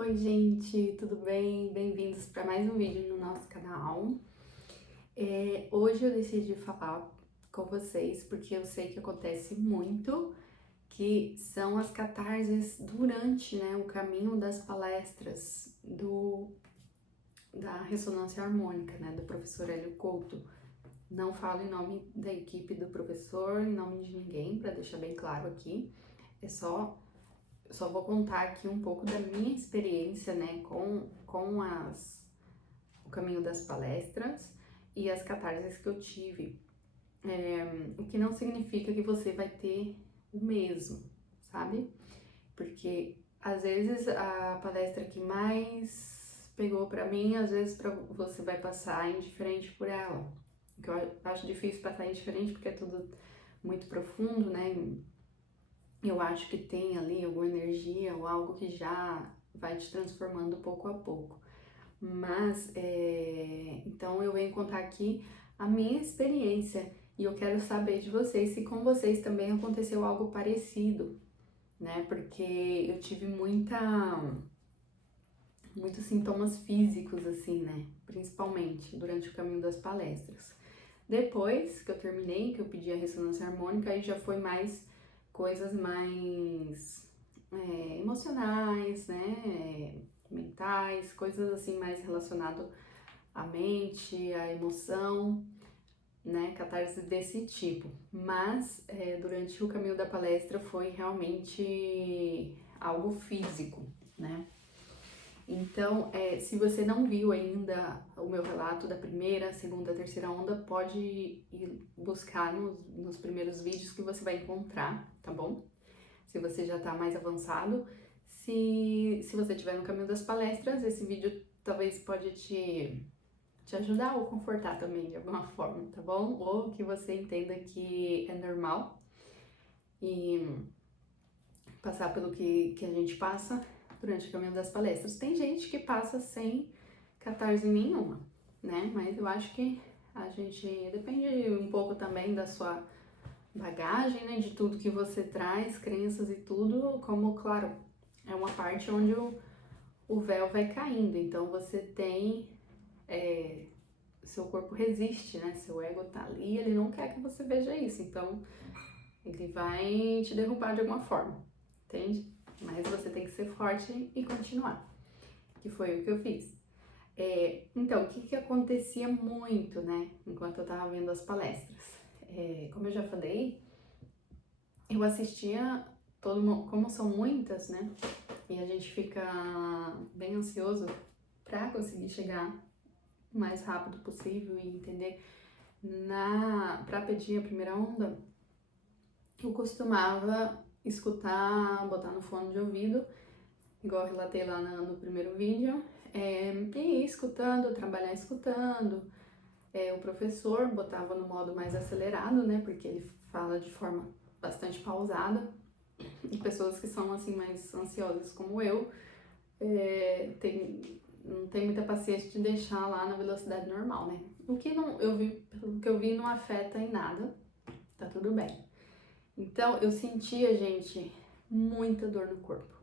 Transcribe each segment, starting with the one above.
Oi, gente, tudo bem? Bem-vindos para mais um vídeo no nosso canal. Hoje eu decidi falar com vocês porque eu sei que acontece muito, que são as catarses durante, o caminho das palestras da ressonância harmônica, do professor Hélio Couto. Não falo em nome da equipe do professor, em nome de ninguém, para deixar bem claro aqui. Só vou contar aqui um pouco da minha experiência, com o caminho das palestras e as catarses que eu tive. O que não significa que você vai ter o mesmo, sabe? Porque às vezes a palestra que mais pegou pra mim, às vezes você vai passar indiferente por ela. O que eu acho difícil passar indiferente porque é tudo muito profundo, né? Eu acho que tem ali alguma energia ou algo que já vai te transformando pouco a pouco. Mas, então eu venho contar aqui a minha experiência e eu quero saber de vocês se com vocês também aconteceu algo parecido, né? Porque eu tive muitos sintomas físicos, assim, né? Principalmente durante o caminho das palestras. Depois que eu terminei, que eu pedi a ressonância harmônica, aí já foi mais coisas mais emocionais, né? Mentais, coisas assim mais relacionado à mente, à emoção, né? Catarse desse tipo. Mas durante o caminho da palestra foi realmente algo físico, né? Então, se você não viu ainda o meu relato da primeira, segunda, terceira onda, pode ir buscar nos primeiros vídeos que você vai encontrar, tá bom? Se você já tá mais avançado. Se você estiver no caminho das palestras, esse vídeo talvez pode te ajudar ou confortar também de alguma forma, tá bom? Ou que você entenda que é normal e passar pelo que a gente passa durante o caminho das palestras. Tem gente que passa sem catarse nenhuma, né? Mas eu acho que a gente depende um pouco também da sua bagagem, né? De tudo que você traz, crenças e tudo, como, claro, é uma parte onde o véu vai caindo, então você tem, seu corpo resiste, né? Seu ego tá ali, ele não quer que você veja isso, então ele vai te derrubar de alguma forma, entende? Mas você tem que ser forte e continuar, que foi o que eu fiz. Então, o que acontecia muito, né, enquanto eu tava vendo as palestras? Como eu já falei, eu assistia como são muitas, né, e a gente fica bem ansioso para conseguir chegar o mais rápido possível e entender. Para pedir a primeira onda, eu costumava escutar, botar no fone de ouvido, igual eu relatei lá no primeiro vídeo, e ir escutando, trabalhar escutando. O professor botava no modo mais acelerado, né, porque ele fala de forma bastante pausada, e pessoas que são assim mais ansiosas como eu, não tem muita paciência de deixar lá na velocidade normal, né? O que não, pelo que eu vi, não afeta em nada, tá tudo bem. Então, eu sentia, gente, muita dor no corpo.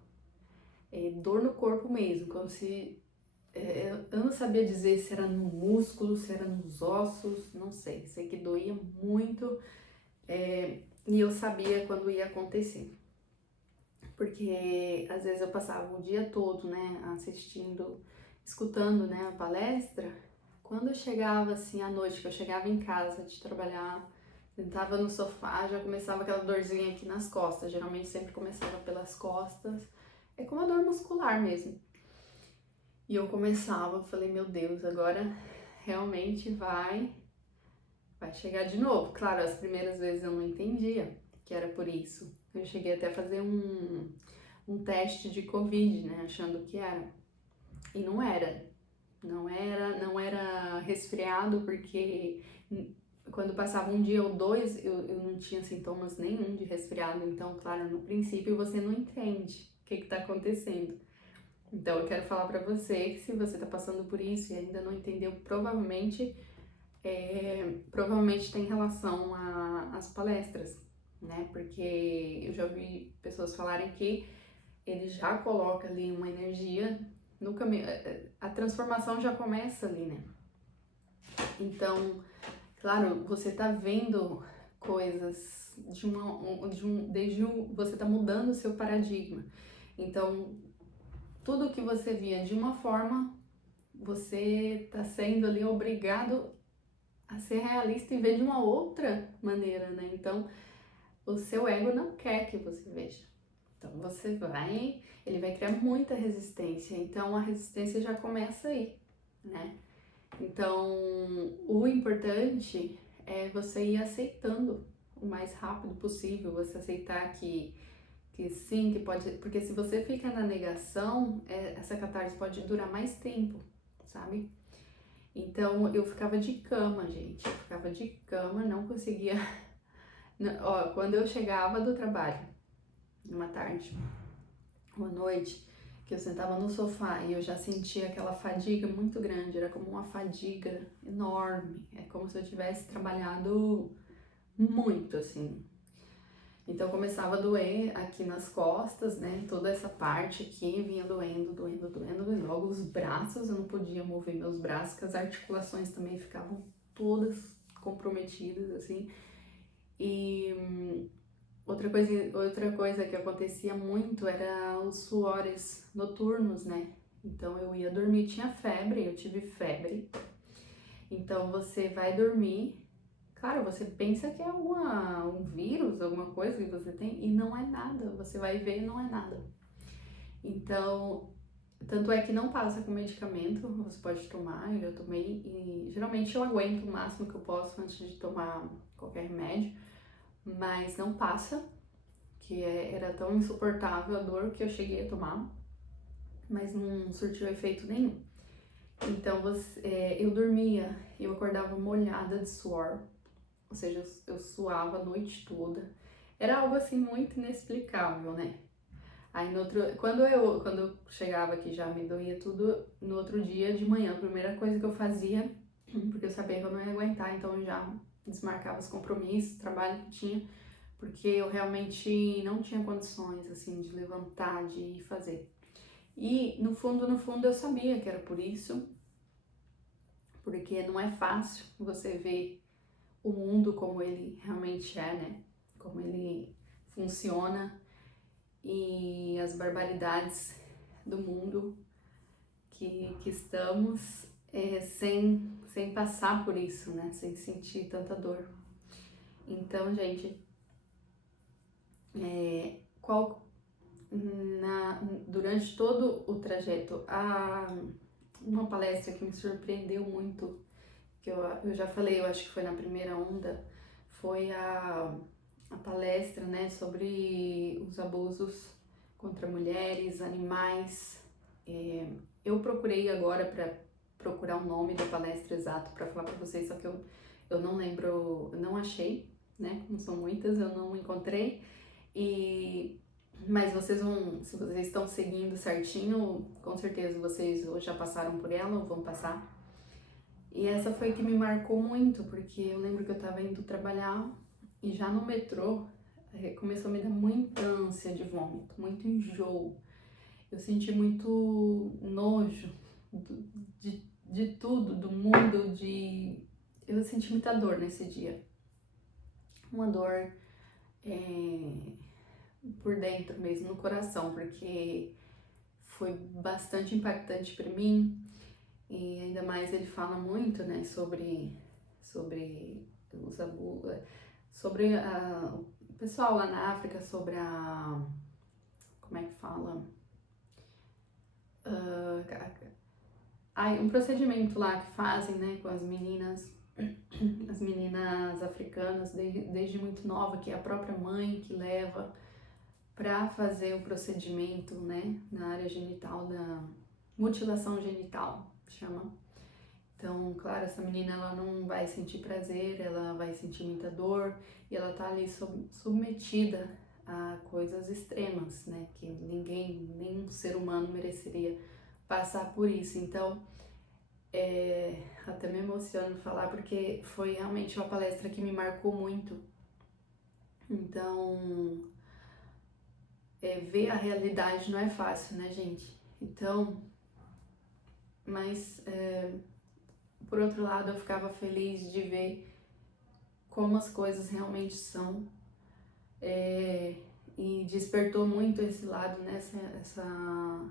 Dor no corpo mesmo, como se... eu não sabia dizer se era no músculo, se era nos ossos, não sei. Sei que doía muito, e eu sabia quando ia acontecer. Porque às vezes eu passava o dia todo, né, assistindo, escutando, né, a palestra. Quando eu chegava assim à noite, que eu chegava em casa de trabalhar, sentava no sofá, já começava aquela dorzinha aqui nas costas. Geralmente sempre começava pelas costas. É como a dor muscular mesmo. E eu começava, falei, meu Deus, agora realmente vai chegar de novo. Claro, as primeiras vezes eu não entendia que era por isso. Eu cheguei até a fazer um teste de Covid, né, achando que era. E não era. Não era resfriado, porque quando passava um dia ou dois, eu não tinha sintomas nenhum de resfriado. Então, claro, no princípio você não entende o que tá acontecendo. Então, eu quero falar pra você que se você tá passando por isso e ainda não entendeu, provavelmente tem relação às palestras, né? Porque eu já ouvi pessoas falarem que ele já coloca ali uma energia no caminho, a transformação já começa ali, né? Então, claro, você tá vendo coisas você tá mudando o seu paradigma. Então, tudo que você via de uma forma, você tá sendo ali obrigado a ser realista e ver de uma outra maneira, né? Então, o seu ego não quer que você veja. Então, ele vai criar muita resistência. Então, a resistência já começa aí, né? Então, o importante é você ir aceitando o mais rápido possível, você aceitar que sim, que pode, porque se você fica na negação, essa catarse pode durar mais tempo, sabe? Então, eu ficava de cama, gente, eu ficava de cama, não conseguia, ó, quando eu chegava do trabalho, numa tarde, uma noite, que eu sentava no sofá e eu já sentia aquela fadiga muito grande, era como uma fadiga enorme, é como se eu tivesse trabalhado muito, assim. Então começava a doer aqui nas costas, né, toda essa parte aqui vinha doendo, doendo, doendo, e logo os braços, eu não podia mover meus braços, que as articulações também ficavam todas comprometidas, assim, e outra coisa que acontecia muito era os suores noturnos, né? Então eu ia dormir, tinha febre, eu tive febre. Então você vai dormir, claro, você pensa que é um vírus, alguma coisa que você tem, e não é nada. Você vai ver e não é nada. Então, tanto é que não passa com medicamento, você pode tomar, eu já tomei, e geralmente eu aguento o máximo que eu posso antes de tomar qualquer remédio, mas não passa. Era tão insuportável a dor que eu cheguei a tomar, mas não surtiu efeito nenhum. Então eu dormia, eu acordava molhada de suor, ou seja, eu suava a noite toda. Era algo assim muito inexplicável, né? Aí quando eu chegava aqui já me doía tudo, no outro dia de manhã, a primeira coisa que eu fazia, porque eu sabia que eu não ia aguentar, então eu já desmarcava os compromissos, trabalho que tinha, porque eu realmente não tinha condições, assim, de levantar, de ir fazer. E, no fundo, eu sabia que era por isso, porque não é fácil você ver o mundo como ele realmente é, né? Como ele funciona e as barbaridades do mundo que estamos sem passar por isso, né? Sem sentir tanta dor. Então, gente, qual durante todo o trajeto, uma palestra que me surpreendeu muito, que eu já falei, eu acho que foi na primeira onda, foi a palestra, né, sobre os abusos contra mulheres, animais. Eu procurei agora para procurar o nome da palestra exato para falar para vocês, só que eu não lembro, eu não achei, né, como são muitas, eu não encontrei. Mas se vocês estão seguindo certinho, com certeza vocês ou já passaram por ela ou vão passar. E essa foi que me marcou muito, porque eu lembro que eu tava indo trabalhar e já no metrô começou a me dar muita ânsia de vômito, muito enjoo. Eu senti muito nojo de tudo, do mundo, eu senti muita dor nesse dia. Uma dor por dentro mesmo, no coração, porque foi bastante impactante para mim e ainda mais ele fala muito, né, sobre os abusos, sobre o pessoal lá na África, sobre como é que fala? Um procedimento lá que fazem, né, com as meninas africanas desde muito nova, que é a própria mãe que leva para fazer o procedimento, né, na área genital, da mutilação genital, chama. Então, claro, essa menina ela não vai sentir prazer, ela vai sentir muita dor e ela tá ali submetida a coisas extremas, né, que nenhum ser humano mereceria passar por isso. Então, até me emociono falar porque foi realmente uma palestra que me marcou muito. Então, ver a realidade não é fácil, né, gente? Então, mas por outro lado, eu ficava feliz de ver como as coisas realmente são, e despertou muito esse lado, né, essa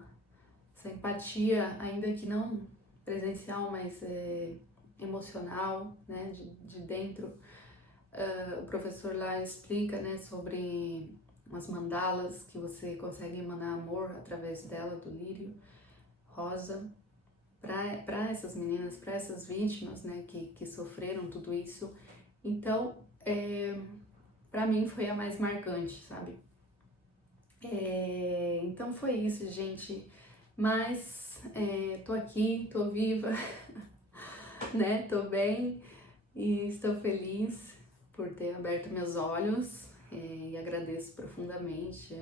empatia, ainda que não presencial, mas emocional, né, de dentro. O professor lá explica, né, sobre umas mandalas que você consegue emanar amor através dela, do lírio rosa, para essas meninas, para essas vítimas, né, que sofreram tudo isso. Então, para mim foi a mais marcante, sabe? Então foi isso, gente. Mas tô aqui, tô viva, né? Tô bem e estou feliz por ter aberto meus olhos, e agradeço profundamente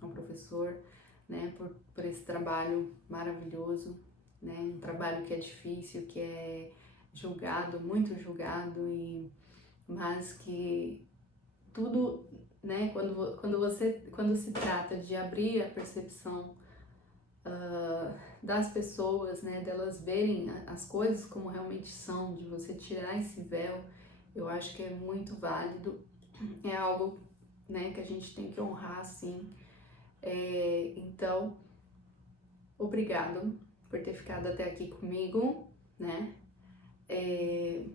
ao professor, né, por esse trabalho maravilhoso, né, um trabalho que é difícil, que é julgado, muito julgado, mas que tudo, né, quando se trata de abrir a percepção das pessoas, né, delas verem as coisas como realmente são, de você tirar esse véu, eu acho que é muito válido, é algo, né, que a gente tem que honrar, sim. Então, obrigado por ter ficado até aqui comigo, né?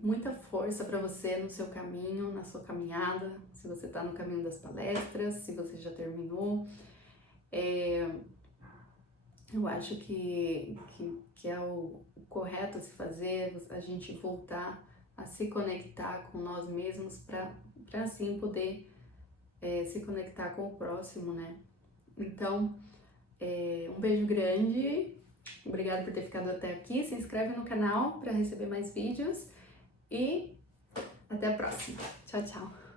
Muita força para você no seu caminho, na sua caminhada, se você está no caminho das palestras, se você já terminou. Eu acho que é o correto a se fazer, a gente voltar a se conectar com nós mesmos para assim poder se conectar com o próximo, né? Então, um beijo grande, obrigada por ter ficado até aqui, se inscreve no canal para receber mais vídeos e até a próxima. Tchau, tchau!